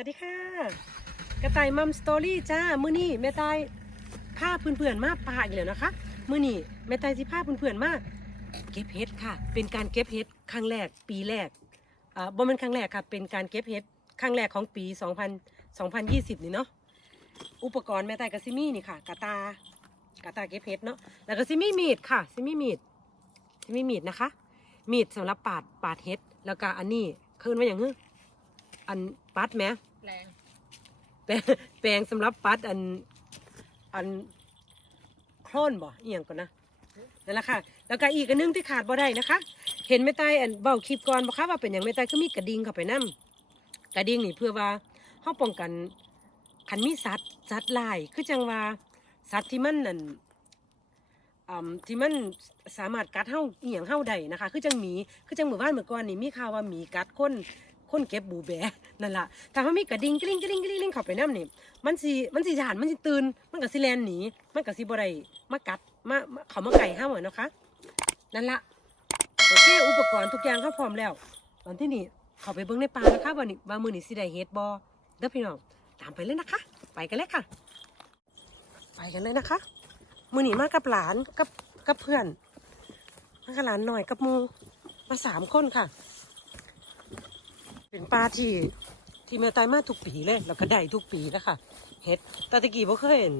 วัสดีค่ะ กระต่ายมัมสตอรี่จ้ามื้อนี้แม่ตายพาเพื่อนๆมาป่าอีกแล้วนะคะมื้อนี้แม่ตายสิพาเพื่อนๆมาเก็บเห็ดค่ะ เป็นการเก็บเห็ดครั้งแรกปีแรกอ่าบ่แมันครั้งแรกค่ะ เป็นการเก็บเห็ดครั้งแรกของปี 2000 2020 นี่เนาะอุปกรณ์แม่ตายกับซิมี่นี่ค่ะกระตากระตาเก็บเห็ดเนาะแล้วก็ซิมี่มีดค่ะซิมี่มีดซิมี่มีดนะคะ มีดสำหรับปาดปาดเห็ดแล้วก็อันนี้คินว่าอย่างฮึอันปัดแหม แรงแปลงแปลงสำหรับปัดอันอันโคลนบ่เอียงก่อนนะนั่นแหละค่ะ แล้วก็อีกอันหนึงที่ขาดบ่ได้นะคะ เห็นไม่ใต้อันเบาคลิปก่อนบ่คะว่าเป็นอย่างไม่ใต้ก็มีกระดิ่งเข้าไปนํกระดิ่งนี่เพื่อว่าเฮาป้องกันคันมีสัตว์สัตว์ลายคือจังว่าสัตว์ที่มันนั่นที่มันสามารถกัดเฮาเอีหยังเฮาได้นะคะ คือจังหมี คือจังหมู่บ้านเมื่อก่อนนี่มีข่าวว่าหมีกัดคน คนเก็บบูแบนั่นล่ะถ้าเขามีกระดิ่งกริ๊งกริ๊งกริ๊งกริ๊งเข้าไปนํนี่มันสิมันสิยานมันสิตื่นมันก็สิแลนหนีมันก็สิบ่ได้มากัดมาเขามาไก่ห้าเหมือนนาะคะนั่นละโอเคอุปกรณ์ทุกอย่างเขาพร้อมแล้ว ตอนที่นี่เขาไปเบิ่งในป่านะคะว่านี่ว่ามือนี่สิได้เฮ็ดบ่เด้อพี่น้องตามไปเลยนะคะ ไปกันเลยค่ะ ไปกันเลยนะคะ มือนี่มากับหลานกับกับเพื่อนมากับหลานหน่อยกับมูมาสามคนค่ะ เป็นป่าที่ที่แม่ตายมาทุกปีเลยแล้วก็ได้ทุกปีแล้วค่ะเฮ็ดแต่ตะกี้บ่เคยเห็น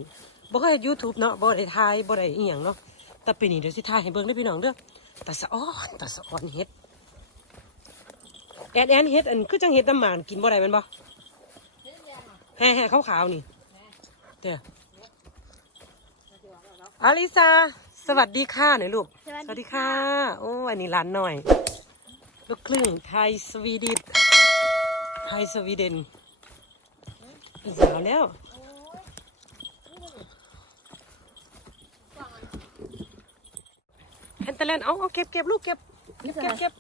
บ่เคยเห็นยูทูบเนาะบ่ได้ถ่ายบ่ได้อีหยังเนาะแต่ปีนี้เดี๋ยวสิถ่ายให้เบิ่งเด้อพี่น้องเด้อตาสะอ้อนตาสะอ้อนเฮ็ดแอนแอนเฮ็ดอันคือจังเฮ็ดน้ำหมานกินบ่ได้แม่นบ่แฮ่ๆขาวๆนี่เด้ออาลิซาสวัสดีค่ะหน่อยลูก สวัสดีค่ะ โอ้ อันนี้หลานหน่อย ลูกครึ่งไทยสวีดิช ไทยสวีเดนเป็นสาวแล้วแคนเตอร์แลนด์เอาเอาเก็บเก็บลูกเก็บเก็บเก็บเก็บ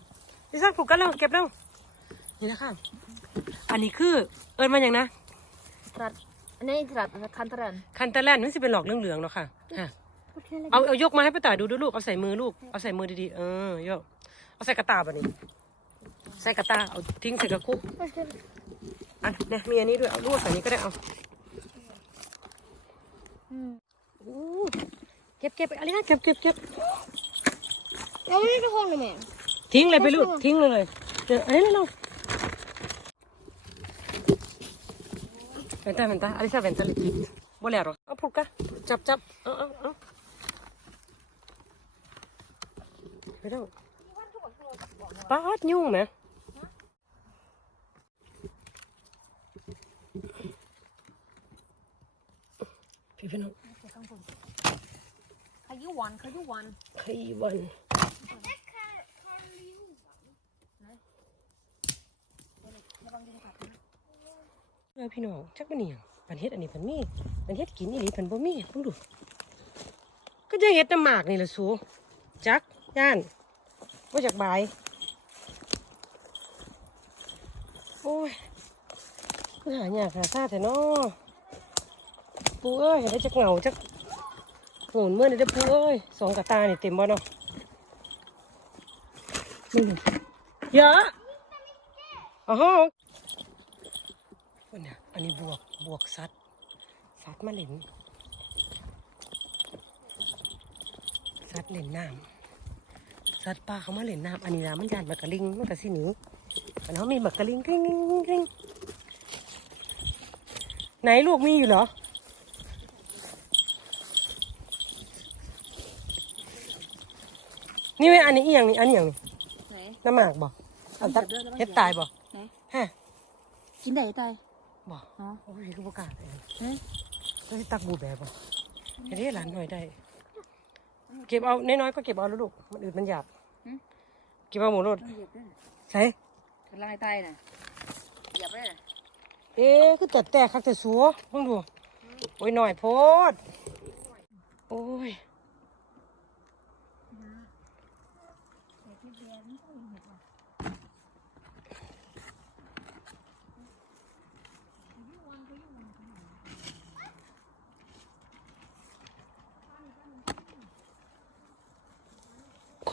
ดิฉันผูกกันแล้วเก็บแล้วนี่นะคะอันนี้คือเอิญมาอย่างนะตรัดอันนี้ตรัดคันตรันคันเตอร์แลนด์มันสิเป็นหลอกเหลืองๆเนาะค่ะฮะเอาเอายกมาให้ป้าตาดูดูลูกเอาใส่มือลูกเอาใส่มือดีๆเออยกเอาใส่กระตาบ่นี่ ใส่กระตาเอาทิ้งใส่กระคุกอันเนี่ยมีอันนี้ด้วยเอาลวกใส่นี้ก็ได้เอาอู้เก็บเก็บอะไรนะเก็บเก็บเก็บ Jag vill inte hålla med. ทิ้งเลยไปลูกทิ้งเลยเดี๋ยวอันนี้เราเวนตาเวนตาอลิซาเวนตาลิกิบ่แล้วหรอเอาผูกกะจับจับเอาเอาเอาไปแล้วป้าดยุ่งไหม พี่พี่น้อง Har Johan, har Johan. ไขวันเออพี่น้องจักมันนี่หยังปันเฮ็ดอันนี้ปันมีปันเฮ็ดกินอีหลีปันบ่มีเพิ่งดู ก็จะเฮ็ดน้ำหมากนี่แหละสูจักย่านบ่จากบายโอ้ยคือหายากหาซาแต่น้อ ปูเอ้ยเห็นได้จักเหงาจักโหนเมื่อนี่เด้ปูเอ้ยสองกระตานี่เต็มบ่เนาะนี่เยอะอ๋อฮะคนเนี่ยอันนี้บวกบวกสัตว์สัตว์มาเล่นสัตว์เล่นน้ำสัตว์ป่าเขามาเล่นน้ำอันนี้นะมันยานบักกะลิงมันก็สิหนีอันเขามีบักกะลิงกริ๊งกริ๊งกริ๊งกริ๊งไหนลูกมีอยู่เหรอ นี่ไหมอันนี้อีหยังนี่อันนี้อย่างนี่ Nej. น้ำหมากบ่อันตัดเฮ็ดตายบ่ Nej. ฮะกินได้ตายบ่อ๋อโอ้ยคือประกล้าศเลยเฮ้ยแล้วสิตักบูแบบบ่เฮ็ดให้หลานหน่อยได้ เก็บเอาน้อยๆก็เก็บเอาแล้วลูกมันอืดมันหยาบเก็บเอาหมดรถเหยียบด้วยใช่กำลังตายน่ะเหยียบด้วยเอ๊ะคือตัดแต่คักแต่สัวเพิ่งดูโอ้ยหน่อยโพดโอ้ย ค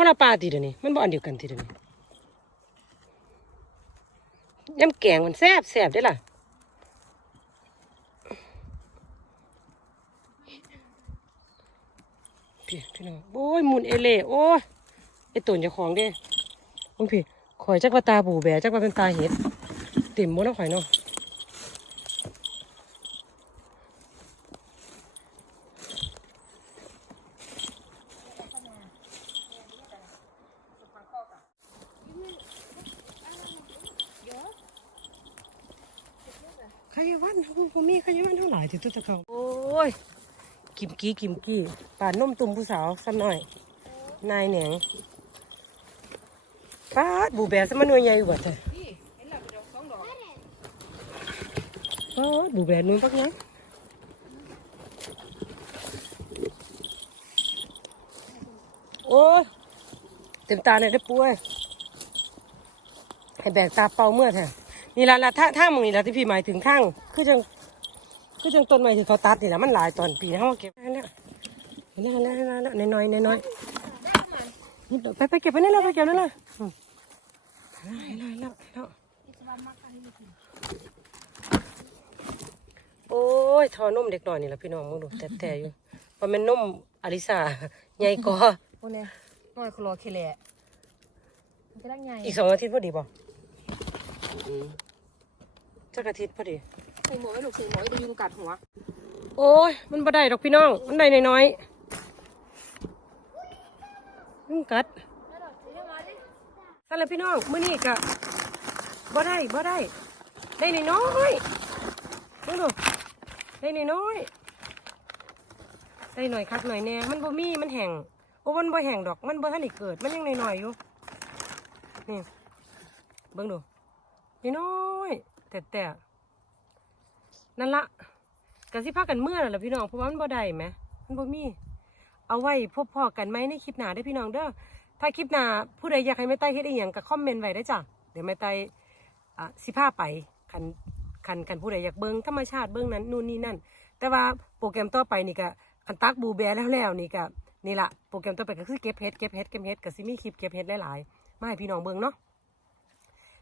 นละปลาตีเดี๋ยนี้มันบ่อนเดียวกันตีเดี๋ยนี่ยยำแกงมันแซ่บแซ่บได้ล่ะพี่น้องโอ้ยหมุนเอเล่โอ้ย อตุ่นเจ้าของเด้บางพี่ข่อยจักว่าตาบูแบจักว่าเป็นตาเห็ดติ่มบ่เนาะข่อยเนาะขยายวันผมมีขยายวันเท่าไหร่ที่ตัวตะเขาโอ้ยกิมกี้กิมกี้ป่านนมตุ่มผู้สาวสักหน่อย นายแหนง ป้าดบูแบสมันหน่วยใหญ่กว่าเธอนี่เห็นแล้วเดี๋ยวสองดอกป้าดบูแบนุ่นปักยังโอ้ยเต็มตาเลยได้ป่วยให้แบกตาเป่าเมื่อแท้นี่ละละถ้าถ้ามึงนี่ละที่พี่หมายถึงข้าง คือจังคือจังต้นไม้ที่เขาตัดนี่ละมันหลายตอนปีนะเขาเก็บอันเนี้ยนี่ละนี่ละนี่ละน้อยน้อยนี่เดี๋ยไปไปเก็บไปนี่เลยไปเก็บนั่นเลย แล้วแล้วแล้วโอ้ยทอนมเด็กหน่อยนี่แหละพี่น้องมึงดูแต่แต่อยู่ว่ามันนมอลิสาใหญ่กว่าพวกเนี้ยน้อยคลอเคแหละมันก็ได้ไงอีกสองอาทิตย์พอดีป่ะจักอาทิตย์พอดีใส่หมวกไว้ลูกใส่หมวกไว้จะยุงกัดหัว โอ้ยมันบ่ได้ดอกพี่น้อง มันได้น้อยๆมันกัด สั่นแหลพี่น้องมื้อนี้ก็บ่ได้บ่ได้ ได้นน้อยๆมึงดูได้นน้อยได้หน่อยคักหน่อยแน่มันบ่มีมันแห้งโอ้มันบ่แห้งดอก มันบ่ทันได้เกิด มันยังหน้อยๆอยู่นี่เบิ่งดูนี่น้อยแต่แต่นั่นละกันสิพากันเมื่อน่ะล่ะพี่น้องเพราะว่ามันบ่ได้แหมมันบ่มี เอาไว้พบพอกันไหมในคลิปหน้าได้พี่น้องเด้อ ถ้าคลิปหน้าผู้ใดอยากให้แม่ไต้เฮ็ดอีหยังก็คอมเมนต์ไว้ได้จ้ะเดี๋ยวแม่ไต้อะสิพาไปคันคันคันผู้ใดอยากเบิ่งธรรมชาติเบิ่งนั้นนู่นนี่นั่น แต่ว่าโปรแกรมต่อไปนี่ก็คันตักบูแบแล้วแล้วนี่ก็นี่ละโปรแกรมต่อไปก็คือเก็บเห็ดเก็บเห็ดเก็บเห็ดก็สิมีคลิปเก็บเห็ดหลายๆมาให้พี่น้องเบิ่งเนาะ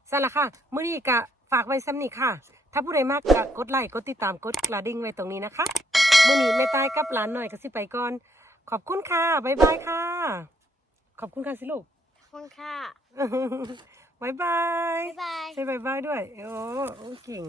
สั่นละค่ะมื้อนี้ก็ฝากไว้ซ้ำนี่ค่ะ ถ้าผู้ใดมากก็กดไลค์กดติดตามกดกระดิ่งไว้ตรงนี้นะคะมื่อนี้ไม่ตายกับหลานหน่อยก็สิไปก่อน ขอบคุณค่ะบ๊ายบายค่ะ ขอบคุณค่ะสิลูก ขอบคุณค่ะบ๊ายบายบ๊ายบาย ใช่บ๊ายบายด้วย โอ้โอ้เก่ง